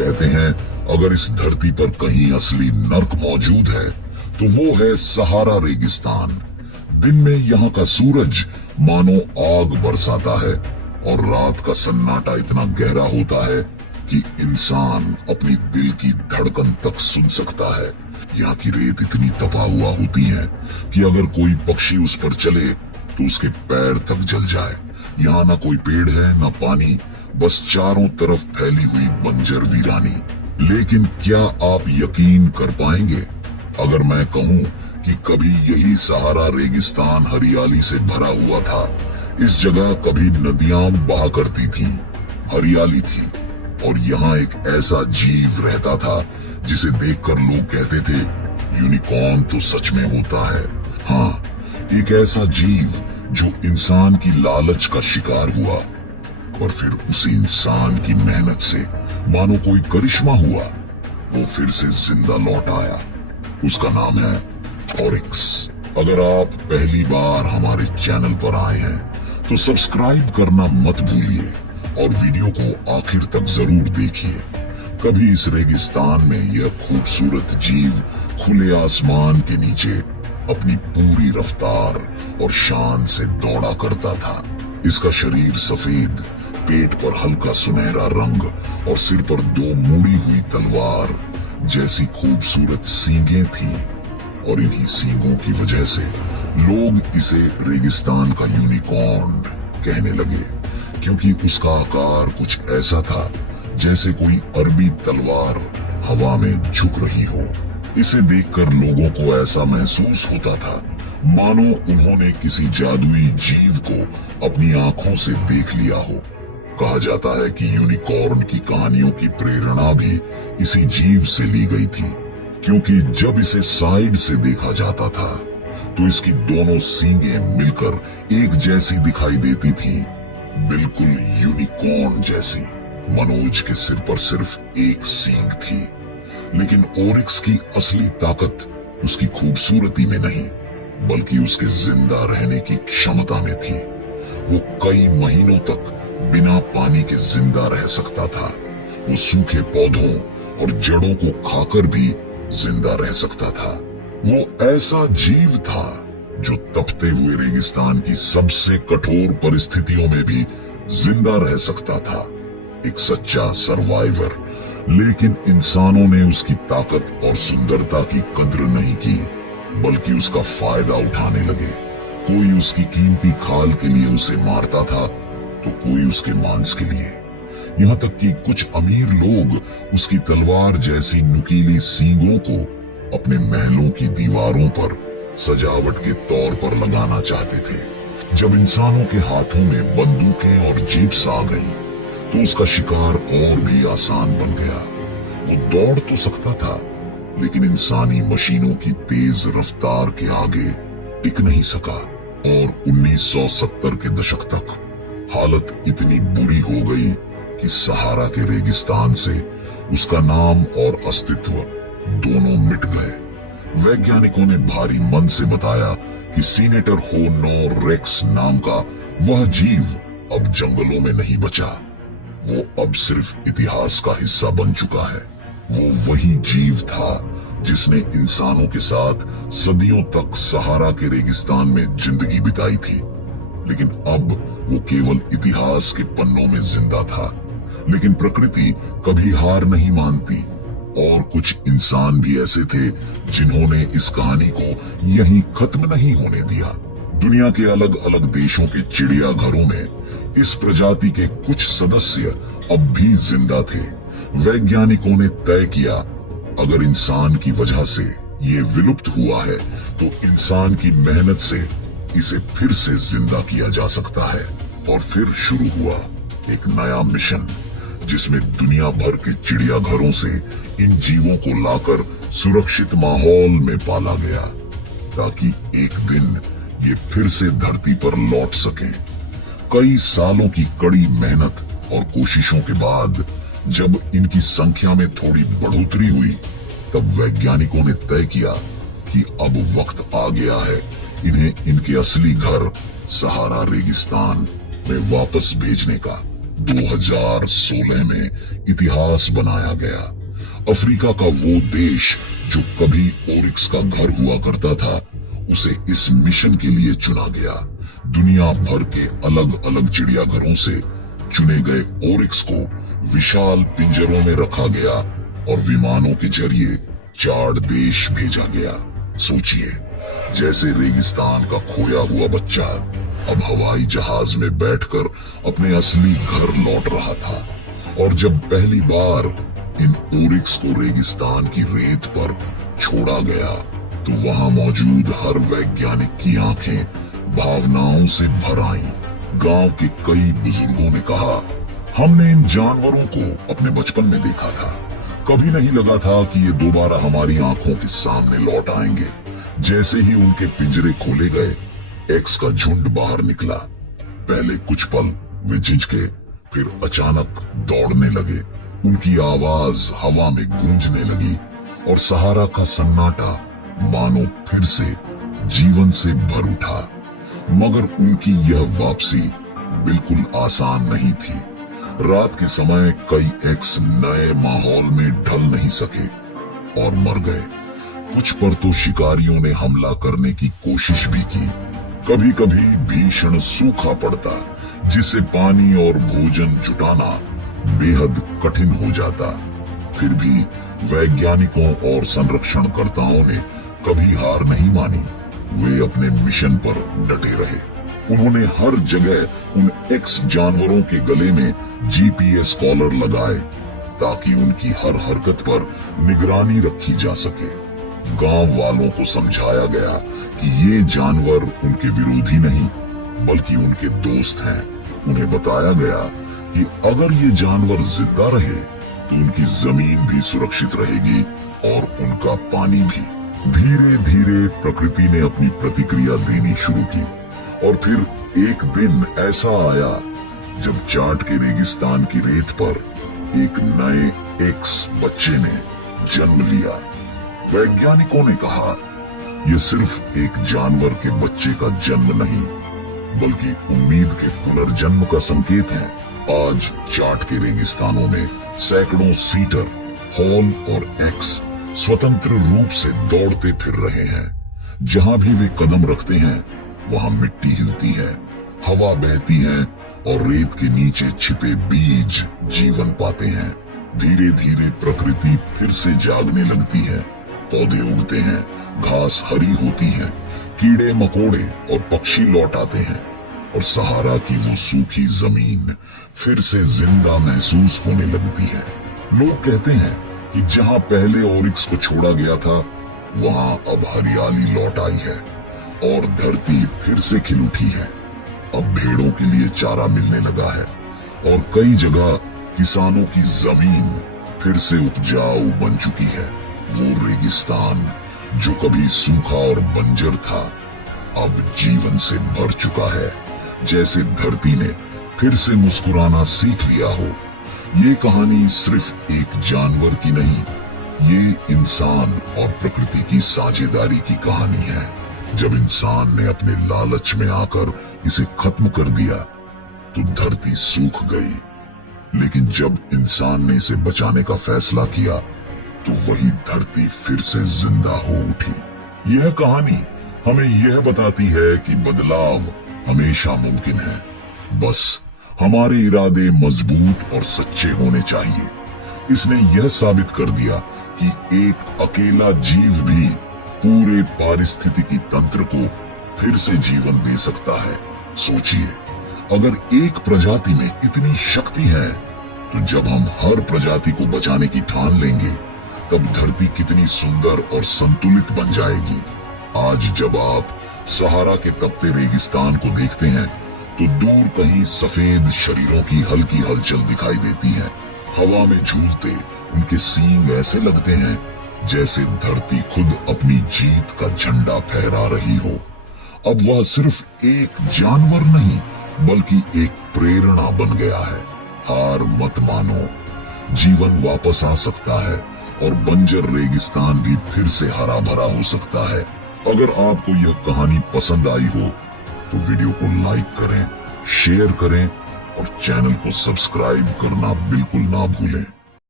कहते हैं अगर इस धरती पर कहीं असली नर्क मौजूद है तो वो है सहारा रेगिस्तान। दिन में यहाँ का सूरज मानो आग बरसाता है और रात का सन्नाटा इतना गहरा होता है कि इंसान अपनी दिल की धड़कन तक सुन सकता है। यहाँ की रेत इतनी तपा हुआ होती है कि अगर कोई पक्षी उस पर चले तो उसके पैर तक जल जाए। यहाँ ना कोई पेड़ है ना पानी, बस चारों तरफ फैली हुई बंजर वीरानी। लेकिन क्या आप यकीन कर पाएंगे अगर मैं कहूँ कि कभी यही सहारा रेगिस्तान हरियाली से भरा हुआ था। इस जगह कभी नदियां बहा करती थीं, हरियाली थी और यहाँ एक ऐसा जीव रहता था जिसे देखकर लोग कहते थे यूनिकॉर्न तो सच में होता है। हाँ, एक ऐसा जीव जो इंसान की लालच का शिकार हुआ और फिर उसी इंसान की मेहनत से मानो कोई करिश्मा हुआ, वो फिर से जिंदा लौट आया। उसका नाम है ऑरिक्स। अगर आप पहली बार हमारे चैनल पर आए हैं तो सब्सक्राइब करना मत भूलिए और वीडियो को आखिर तक जरूर देखिए। कभी इस रेगिस्तान में यह खूबसूरत जीव खुले आसमान के नीचे अपनी पूरी रफ्तार और शान से दौड़ा करता था। इसका शरीर सफेद, पेट पर हल्का सुनहरा रंग और सिर पर दो मुड़ी हुई तलवार जैसी खूबसूरत सींगें थीं और इन्हीं सींगों की वजह से लोग इसे रेगिस्तान का यूनिकॉर्न कहने लगे, क्योंकि उसका आकार कुछ ऐसा था जैसे कोई अरबी तलवार हवा में झुक रही हो। इसे देखकर लोगों को ऐसा महसूस होता था मानो उन्होंने किसी जादुई जीव को अपनी आंखों से देख लिया हो। कहा जाता है कि यूनिकॉर्न की कहानियों की प्रेरणा भी इसी जीव से ली गई थी, क्योंकि जब इसे साइड से देखा जाता था तो इसकी दोनों सींगें मिलकर एक जैसी दिखाई देती थीं, बिल्कुल यूनिकॉर्न जैसी। मनोज के सिर पर सिर्फ एक सींग थी, लेकिन ओरिक्स की असली ताकत उसकी खूबसूरती में नहीं बल्कि उसके जिंदा रहने की क्षमता में थी। वो कई महीनों तक बिना पानी के जिंदा रह सकता था। वो सूखे पौधों और जड़ों को खाकर भी जिंदा रह सकता था। वो ऐसा जीव था जो तपते हुए रेगिस्तान की सबसे कठोर परिस्थितियों में भी जिंदा रह सकता था। एक सच्चा सर्वाइवर। लेकिन इंसानों ने उसकी ताकत और सुंदरता की कद्र नहीं की बल्कि उसका फायदा उठाने लगे। कोई उसकी कीमती खाल के लिए उसे मारता था तो कोई उसके मांस के लिए। यहाँ तक कि कुछ अमीर लोग उसकी तलवार जैसी नुकीली सींगों को अपने महलों की दीवारों पर सजावट के तौर पर लगाना चाहते थे। जब इंसानों के हाथों में बंदूकें और जीप्स आ गई तो उसका शिकार और भी आसान बन गया। वो दौड़ तो सकता था लेकिन इंसानी मशीनों की तेज रफ्तार के आगे टिक नहीं सका और 1970 के दशक तक हालत इतनी बुरी हो गई कि सहारा के रेगिस्तान से उसका नाम और अस्तित्व दोनों मिट गए। वैज्ञानिकों ने भारी मन से बताया कि सीनेटर होनो रेक्स नाम का वह जीव अब जंगलों में नहीं बचा। वो अब सिर्फ इतिहास का हिस्सा बन चुका है। वो वही जीव था जिसने इंसानों के साथ सदियों तक सहारा के रेगिस्तान में जिंदगी बिताई थी, लेकिन अब वो केवल इतिहास के पन्नों में जिंदा था। लेकिन प्रकृति कभी हार नहीं मानती और कुछ इंसान भी ऐसे थे जिन्होंने इस कहानी को यहीं खत्म नहीं होने दिया। दुनिया के अलग अलग देशों के चिड़ियाघरों में इस प्रजाति के कुछ सदस्य अब भी जिंदा थे। वैज्ञानिकों ने तय किया अगर इंसान की वजह से ये विलुप्त हुआ है तो इंसान की मेहनत से इसे फिर से जिंदा किया जा सकता है। और फिर शुरू हुआ एक नया मिशन जिसमें दुनिया भर के चिड़ियाघरों से इन जीवों को लाकर सुरक्षित माहौल में पाला गया ताकि एक दिन ये फिर से धरती पर लौट सकें। कई सालों की कड़ी मेहनत और कोशिशों के बाद जब इनकी संख्या में थोड़ी बढ़ोतरी हुई तब वैज्ञानिकों ने तय किया कि अब वक्त आ गया है इन्हें इनके असली घर सहारा रेगिस्तान में वापस भेजने का। 2016 में इतिहास बनाया गया। अफ्रीका का वो देश जो कभी ओरिक्स का घर हुआ करता था, उसे इस मिशन के लिए चुना गया। दुनिया भर के अलग अलग चिड़ियाघरों से चुने गए ओरिक्स को विशाल पिंजरों में रखा गया और विमानों के जरिए 4 देश भेजा गया। सोचिए, जैसे रेगिस्तान का खोया हुआ बच्चा अब हवाई जहाज में बैठकर अपने असली घर लौट रहा था। और जब पहली बार इन ओरिक्स को रेगिस्तान की रेत पर छोड़ा गया तो वहां मौजूद हर वैज्ञानिक की आंखें भावनाओं से भर आईं। गांव के कई बुजुर्गों ने कहा, हमने इन जानवरों को अपने बचपन में देखा था, कभी नहीं लगा था कि ये दोबारा हमारी आंखों के सामने लौट आएंगे। जैसे ही उनके पिंजरे खोले गए, एक्स का झुंड बाहर निकला। पहले कुछ पल वे झिझके, फिर अचानक दौड़ने लगे। उनकी आवाज हवा में गूंजने लगी और सहारा का सन्नाटा मानो फिर से जीवन से भर उठा। मगर उनकी यह वापसी बिल्कुल आसान नहीं थी। रात के समय कई एक्स नए माहौल में ढल नहीं सके और मर गए। कुछ पर तो शिकारियों ने हमला करने की कोशिश भी की। कभी कभी भीषण सूखा पड़ता, जिससे पानी और भोजन जुटाना बेहद कठिन हो जाता। फिर भी वैज्ञानिकों और संरक्षणकर्ताओं ने कभी हार नहीं मानी। वे अपने मिशन पर डटे रहे। उन्होंने हर जगह उन एक्स जानवरों के गले में GPS कॉलर लगाए ताकि उनकी हर हरकत पर निगरानी रखी जा सके। गांव वालों को समझाया गया कि ये जानवर उनके विरोधी नहीं बल्कि उनके दोस्त हैं। उन्हें बताया गया कि अगर ये जानवर जिंदा रहे तो उनकी जमीन भी सुरक्षित रहेगी और उनका पानी भी। धीरे धीरे प्रकृति ने अपनी प्रतिक्रिया देनी शुरू की और फिर एक दिन ऐसा आया जब चाट के रेगिस्तान की रेत पर एक नए एक्स बच्चे ने जन्म लिया। वैज्ञानिकों ने कहा, यह सिर्फ एक जानवर के बच्चे का जन्म नहीं बल्कि उम्मीद के पुनर्जन्म का संकेत है। आज चाट के रेगिस्तानों में सैकड़ों सीटर, हॉल और एक्स स्वतंत्र रूप से दौड़ते फिर रहे हैं। जहां भी वे कदम रखते हैं वहां मिट्टी हिलती है, हवा बहती है और रेत के नीचे छिपे बीज जीवन पाते हैं। धीरे धीरे प्रकृति फिर से जागने लगती है। पौधे उगते हैं, घास हरी होती है, कीड़े मकोड़े और पक्षी लौट आते हैं और सहारा की वो सूखी जमीन फिर से जिंदा महसूस होने लगती है। लोग कहते हैं कि जहां पहले ओरिक्स को छोड़ा गया था वहां अब हरियाली लौट आई है और धरती फिर से खिल उठी है। अब भेड़ों के लिए चारा मिलने लगा है और कई जगह किसानों की जमीन फिर से उपजाऊ बन चुकी है। वो रेगिस्तान जो कभी सूखा और बंजर था अब जीवन से भर चुका है, जैसे धरती ने फिर से मुस्कुराना सीख लिया हो। ये कहानी सिर्फ एक जानवर की नहीं, ये इंसान और प्रकृति की साझेदारी की कहानी है। जब इंसान ने अपने लालच में आकर इसे खत्म कर दिया तो धरती सूख गई, लेकिन जब इंसान ने इसे बचाने का फैसला किया तो वही धरती फिर से जिंदा हो उठी। यह कहानी हमें यह बताती है कि बदलाव हमेशा मुमकिन है, बस हमारे इरादे मजबूत और सच्चे होने चाहिए। इसने यह साबित कर दिया कि एक अकेला जीव भी पूरे पारिस्थितिकी तंत्र को फिर से जीवन दे सकता है। सोचिए, अगर एक प्रजाति में इतनी शक्ति है तो जब हम हर प्रजाति को बचाने की ठान लेंगे तब धरती कितनी सुंदर और संतुलित बन जाएगी। आज जब आप सहारा के तपते रेगिस्तान को देखते हैं तो दूर कहीं सफेद शरीरों की हल्की हलचल दिखाई देती है। हवा में झूलते उनके सींग ऐसे लगते हैं जैसे धरती खुद अपनी जीत का झंडा फहरा रही हो। अब वह सिर्फ एक जानवर नहीं बल्कि एक प्रेरणा बन गया है। हार मत मानो, जीवन वापस आ सकता है और बंजर रेगिस्तान भी फिर से हरा भरा हो सकता है। अगर आपको यह कहानी पसंद आई हो तो वीडियो को लाइक करें, शेयर करें और चैनल को सब्सक्राइब करना बिल्कुल ना भूलें।